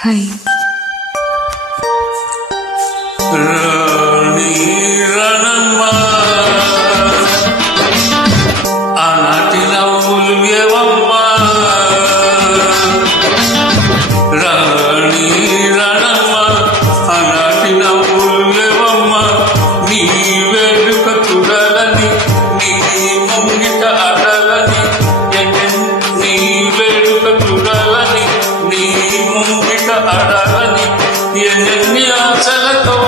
Hi. ఆనాటి నవ్వులు ఏవమ్మా రాణి రణమ్మ, ఆనాటి నవ్వులు ఏవమ్మా నీ వేడుక చూడాలని, నీ ముంగిట ఆడాలని, నీ వేడుక చూడాలని, నీ ముంగిట ఆడాలని ఎన్ని ఆశలతో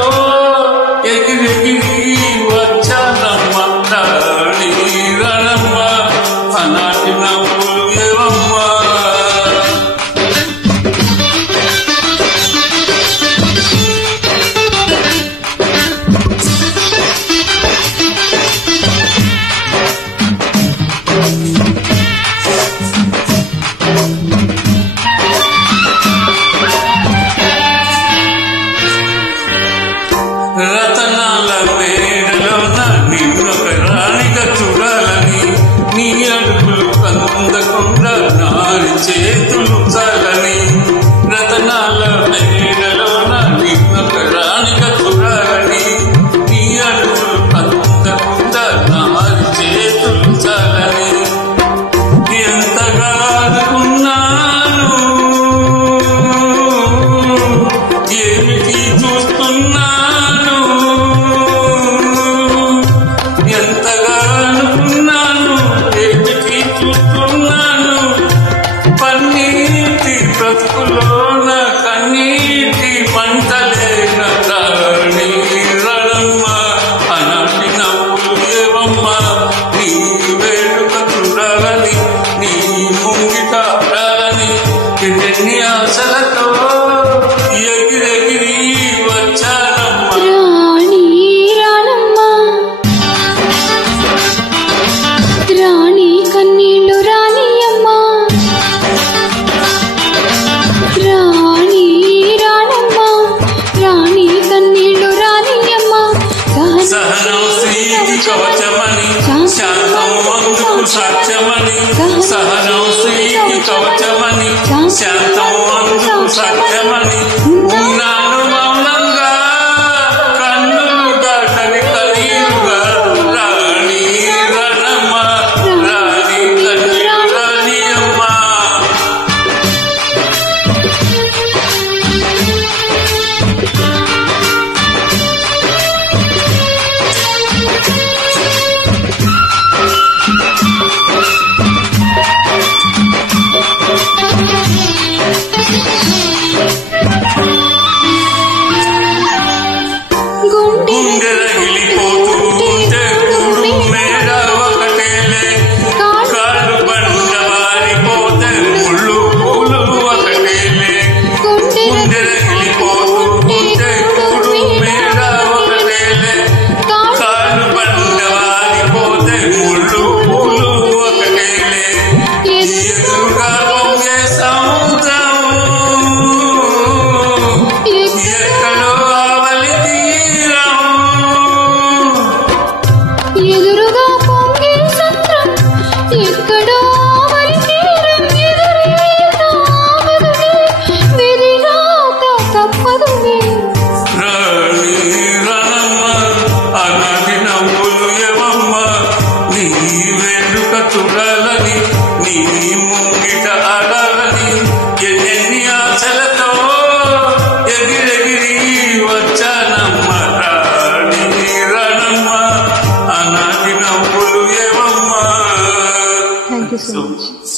ఎగిరెగిరి వచ్చానమ్మ రాణి రణమ్మ, ఆనాటి నవ్వులు ఏవమ్మా. రతనాల మేడలోన నిన్నొక రాణిగా చూడాలని, నీ అడుగులు అందకుండా నారి చేతులు చాలని. రతనాల మేడలోన నిన్నొక రాణిగా చూడాలని, నీ అడుగులు అందకుండా నారి చేతులు చాలని. ఎంతగా అనుకున్నాను ఏమిటి చూస్తున్నాను, ఎంతగా అనుకున్నాను ఏమిటి చూస్తున్నాను. పన్నీటి బ్రతుకులోన కన్నీటి మంటలేన రాణి రణమ్మ, ఆనాటి నవ్వులు ఏవమ్మా నీ వేడుక చూడాలని, నీ ముంగిట ఆడాలని ఎన్ని ఆశలతో ఎగిరెగిరి వచ్చానమ్మ. రాణి రణమ్మ, రాణి కన్నీళ్ళు రానియమ్మ, రాణి రణమ్మ, రాణి కన్నీళ్ళు రానియమ్మ. సహనం స్త్రీకి కవచమని, శాంతం అందుకు సాక్ష్యమని. సహనం స్త్రీకి కవచమని, శాంతం అందుకు సాక్ష్యమని. ఉన్నాను మౌనంగా కన్నులు దాటని కన్నీరుగా రాణి రణమ్మ, రాణి కన్నీరు రానియమ్మ. గుండె రగిలిపోతూ ఉంటే కూడు మేడ ఒకటేలే, కాళ్ళు బండ వారిపోతే ముళ్ళు పూలు ఒకటేలే. గుండె రగిలిపోతూ ఉంటే కూడు మేడ ఒకటేలే, కాళ్ళు బండ వారిపోతే ముళ్ళు పూలు ఒకటేలే. ఎదురుగా పొంగే సముద్రం ఎక్కడో ఆవలి తీరం, ఎదురుగా పొంగే సంద్రం ఎక్కడో ఆవలి తీరం. ఎదురీత ఆగదులే, విధిరాత తప్పదులే. రాణి రణమ్మ, ఆనాటి నవ్వులు ఏవమ్మా నీ వేడుక చూడాలని, నీ ముంగిట ఆడాలని ఎన్ని ఆశలతో ఎగిరెగిరి వచ్చానమ్మ రాణి రణమ్మ, ఆనాటి నవ్వులు ఏవమ్మా. Thank you so much.